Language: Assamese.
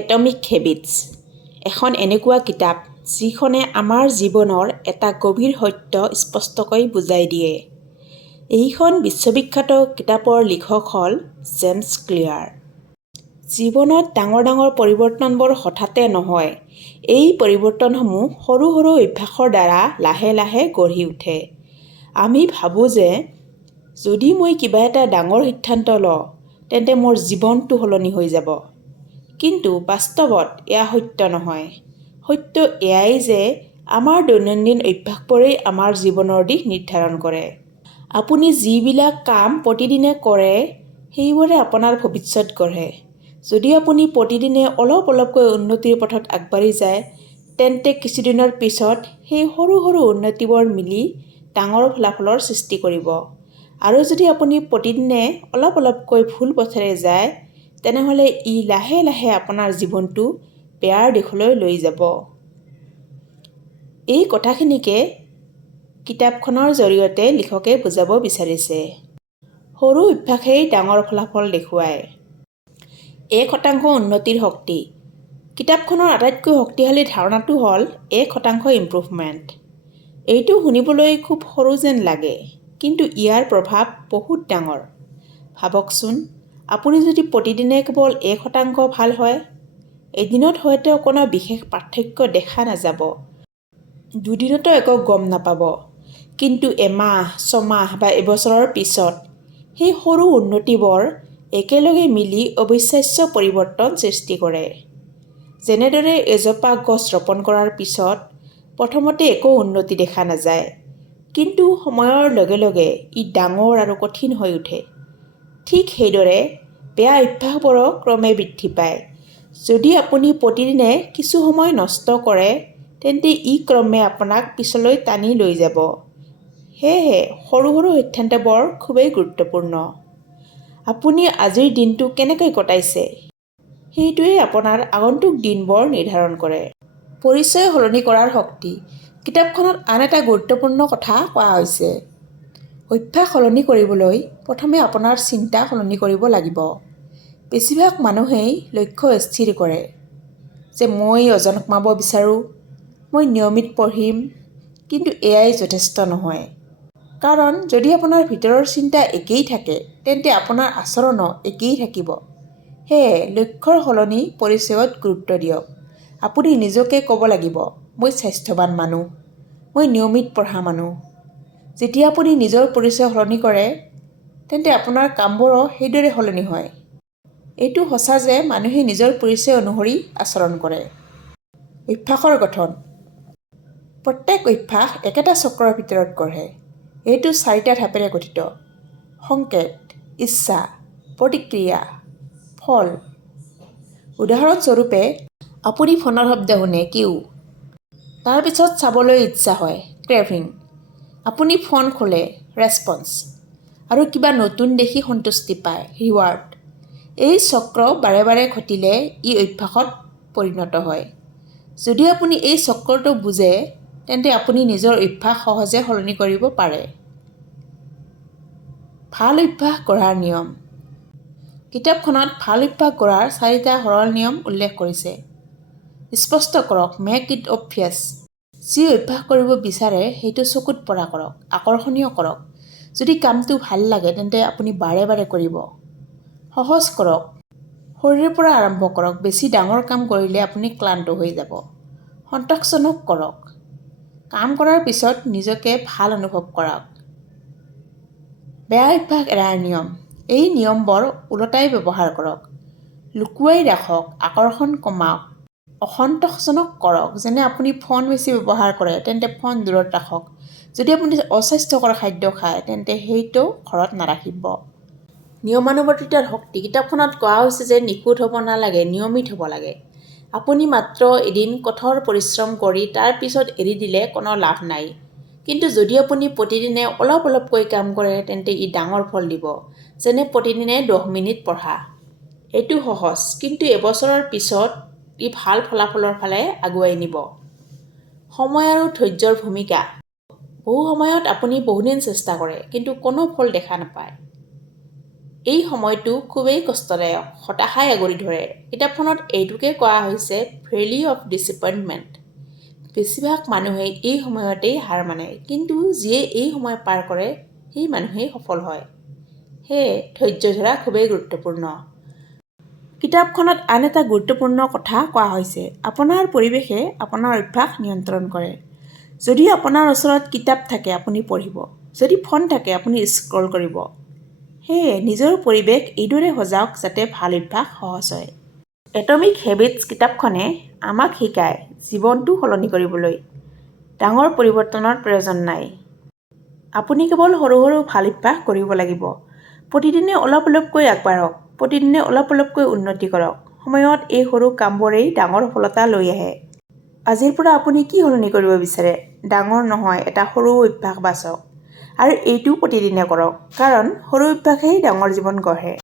এটমিক হেবিটছ এখন এনেকুৱা কিতাপ যিখনে আমাৰ জীৱনৰ এটা গভীৰ সত্য স্পষ্টকৈ বুজাই দিয়ে। এইখন বিশ্ববিখ্যাত কিতাপৰ লিখক হ'ল জেমছ ক্লিয়াৰ। জীৱনত ডাঙৰ ডাঙৰ পৰিৱৰ্তনবোৰ হঠাতে নহয়। এই পৰিৱৰ্তনসমূহ সৰু সৰু অভ্যাসৰ দ্বাৰা লাহে লাহে গঢ়ি উঠে। আমি ভাবোঁ যে যদি মই কিবা এটা ডাঙৰ সিদ্ধান্ত লওঁ তেন্তে মোৰ জীৱনটো সলনি হৈ যাব। কিন্তু বাস্তৱত এয়া সত্য নহয়। সত্য এয়াই যে আমাৰ দৈনন্দিন অভ্যাসবোৰেই আমাৰ জীৱনৰ দিশ নিৰ্ধাৰণ কৰে। আপুনি যিবিলাক কাম প্ৰতিদিনে কৰে সেইবোৰে আপোনাৰ ভৱিষ্যত গঢ়ে। যদি আপুনি প্ৰতিদিনে অলপ অলপকৈ উন্নতিৰ পথত আগবাঢ়ি যায় তেন্তে কিছুদিনৰ পিছত সেই সৰু সৰু উন্নতিবোৰ মিলি ডাঙৰ ফলাফলৰ সৃষ্টি কৰিব। আৰু যদি আপুনি প্ৰতিদিনে অলপ অলপকৈ ভুল পথেৰে যায় তেনেহ'লে ই লাহে লাহে আপোনাৰ জীৱনটো বেয়াৰ দিশলৈ লৈ যাব। এই কথাখিনিকে কিতাপখনৰ জৰিয়তে লিখকে বুজাব বিচাৰিছে। সৰু অভ্যাসেই ডাঙৰ ফলাফল দেখুৱায়। 1% উন্নতিৰ শক্তি। কিতাপখনৰ আটাইতকৈ শক্তিশালী ধাৰণাটো হ'ল 1% ইমপ্ৰুভমেণ্ট। এইটো শুনিবলৈ খুব সৰু যেন লাগে, কিন্তু ইয়াৰ প্ৰভাৱ বহুত ডাঙৰ। ভাবকচোন, আপুনি যদি প্ৰতিদিনে কেৱল 1% ভাল হয়, এদিনত হয়তো কোনো বিশেষ পাৰ্থক্য দেখা নাযাব। দুদিনতো একো গম নাপাব। কিন্তু এমাহ, 6 মাহ বা এবছৰৰ পিছত সেই সৰু উন্নতিবোৰ একেলগে মিলি অবিশ্বাস্য পৰিৱৰ্তন সৃষ্টি কৰে। যেনেদৰে এজোপা গছ ৰোপণ কৰাৰ পিছত প্ৰথমতে একো উন্নতি দেখা নাযায়, কিন্তু সময়ৰ লগে লগে ই ডাঙৰ আৰু কঠিন হৈ উঠে। ঠিক সেইদৰে বেয়া অভ্যাসবোৰো ক্ৰমে বৃদ্ধি পায়। যদি আপুনি প্ৰতিদিনে কিছু সময় নষ্ট কৰে তেন্তে ই ক্ৰমে আপোনাক পিছলৈ টানি লৈ যাব। সেয়েহে সৰু সৰু সিদ্ধান্তবোৰ খুবেই গুৰুত্বপূৰ্ণ। আপুনি আজিৰ দিনটো কেনেকৈ কটাইছে সেইটোৱে আপোনাৰ আগন্তুক দিনবোৰ নিৰ্ধাৰণ কৰে। পৰিচয় সলনি কৰাৰ শক্তি। কিতাপখনত আন এটা গুৰুত্বপূৰ্ণ কথা কোৱা হৈছে। অভ্যাস সলনি কৰিবলৈ প্ৰথমে আপোনাৰ চিন্তা সলনি কৰিব লাগিব। বেছিভাগ মানুহেই লক্ষ্য স্থিৰ কৰে যে মই ওজন কমাব বিচাৰোঁ, মই নিয়মিত পঢ়িম, কিন্তু এয়াই যথেষ্ট নহয়। কাৰণ যদি আপোনাৰ ভিতৰৰ চিন্তা একেই থাকে তেন্তে আপোনাৰ আচৰণো একেই থাকিব। সেয়ে লক্ষ্যৰ সলনি পৰিচয়ত গুৰুত্ব দিয়ক। আপুনি নিজকে ক'ব লাগিব, মই স্বাস্থ্যৱান মানুহ, মই নিয়মিত পঢ়া মানুহ। যেতিয়া আপুনি নিজৰ পৰিচয় সলনি কৰে তেন্তে আপোনাৰ কামবোৰো সেইদৰে সলনি হয়। এইটো সঁচা যে মানুহে নিজৰ পৰিচয় অনুসৰি আচৰণ কৰে। অভ্যাসৰ গঠন। প্ৰত্যেক অভ্যাস একেটা চক্ৰৰ ভিতৰত গঢ়ে। এইটো 4টা ধাপেৰে গঠিত: সংকেত, ইচ্ছা, প্ৰতিক্ৰিয়া, ফল। উদাহৰণস্বৰূপে, আপুনি ফোনৰ শব্দ শুনে কিউ, তাৰ পিছত চাবলৈ ইচ্ছা হয় ক্ৰেভিং, আপুনি ফোন খোলে ৰেছপন্স, আৰু কিবা নতুন দেখি সন্তুষ্টি পায় ৰিৱাৰ্ড। এই চক্ৰ বাৰে বাৰে ঘটিলে ই অভ্যাসত পৰিণত হয়। যদি আপুনি এই চক্ৰটো বুজে তেন্তে আপুনি নিজৰ অভ্যাস সহজে সলনি কৰিব পাৰে। ভাল অভ্যাস গঢ়াৰ নিয়ম। কিতাপখনত ভাল অভ্যাস গঢ়াৰ 4টা সৰল নিয়ম উল্লেখ কৰিছে। স্পষ্ট কৰক, মেক ইট অবভিয়াছ। যি অভ্যাস কৰিব বিচাৰে সেইটো চকুত পৰা কৰক, আকৰ্ষণীয় কৰক। যদি কামটো ভাল লাগে তেন্তে আপুনি বাৰে বাৰে কৰিব। সহজ কৰক, সৰুৰে পৰা আৰম্ভ কৰক। বেছি ডাঙৰ কাম কৰিলে আপুনি ক্লান্ত হৈ যাব। সন্তোষজনক কৰক, কাম কৰাৰ পিছত নিজকে ভাল অনুভৱ কৰাওক। বেয়া অভ্যাস এৰাৰ নিয়ম। এই নিয়মবোৰ ওলোটাই ব্যৱহাৰ কৰক। লুকুৱাই ৰাখক, আকৰ্ষণ কমাওক। অসন্তোষজনক কৰক, যেনে আপুনি ফোন বেছি ব্যৱহাৰ কৰে তেন্তে ফোন দূৰত ৰাখক। যদি আপুনি অস্বাস্থ্যকৰ খাদ্য খায় তেন্তে সেইটো ঘৰত নাৰাখিব। নিয়মানুৱৰ্তিতাৰ শক্তি। কিতাপখনত কোৱা হৈছে যে নিখুঁত হ'ব নালাগে, নিয়মিত হ'ব লাগে। আপুনি মাত্ৰ এদিন কঠোৰ পৰিশ্ৰম কৰি তাৰ পিছত এৰি দিলে কোনো লাভ নাই। কিন্তু যদি আপুনি প্ৰতিদিনে অলপ অলপকৈ কাম কৰে তেন্তে ই ডাঙৰ ফল দিব। যেনে প্ৰতিদিনে 10 মিনিট পঢ়া। এইটো সহজ, কিন্তু এবছৰৰ পিছত ই ভাল ফলাফলৰ ফালে আগুৱাই নিব। সময় আৰু ধৈৰ্য্যৰ ভূমিকা। বহু সময়ত আপুনি বহুদিন চেষ্টা কৰে কিন্তু কোনো ফল দেখা নাপায়। এই সময়টো খুবেই কষ্টদায়ক, হতাশাই আগুৰি ধৰে। কিতাপখনত এইটোকে কোৱা হৈছে ভেলি অফ ডিসএপইণ্টমেণ্ট। বেছিভাগ মানুহেই এই সময়তেই হাৰ মানে, কিন্তু যিয়ে এই সময় পাৰ কৰে সেই মানুহেই সফল হয়। সেয়ে ধৈৰ্য ধৰা খুবেই গুৰুত্বপূৰ্ণ। কিতাপখনত আন এটা গুৰুত্বপূৰ্ণ কথা কোৱা হৈছে, আপোনাৰ পৰিৱেশে আপোনাৰ অভ্যাস নিয়ন্ত্ৰণ কৰে। যদি আপোনাৰ ওচৰত কিতাপ থাকে আপুনি পঢ়িব, যদি ফোন থাকে আপুনি স্ক্ৰল কৰিব। সেয়ে নিজৰ পৰিৱেশ এইদৰে সজাওক যাতে ভাল অভ্যাস সহজ হয়। এটমিক হেবিটছ কিতাপখনে আমাক শিকায় জীৱনটো সলনি কৰিবলৈ ডাঙৰ পৰিৱৰ্তনৰ প্ৰয়োজন নাই। আপুনি কেৱল সৰু সৰু ভাল অভ্যাস কৰিব লাগিব। প্ৰতিদিনে অলপ অলপকৈ আগবাঢ়ক, প্ৰতিদিনে অলপ অলপকৈ উন্নতি কৰক। সময়ত এই সৰু কামবোৰেই ডাঙৰ সফলতা লৈ আহে। আজিৰ পৰা আপুনি কি সলনি কৰিব বিচাৰে? ডাঙৰ নহয়, এটা সৰু অভ্যাস বাছক আৰু এইটো প্ৰতিদিনে কৰক, কাৰণ সৰু অভ্যাসেই ডাঙৰ জীৱন গঢ়ে।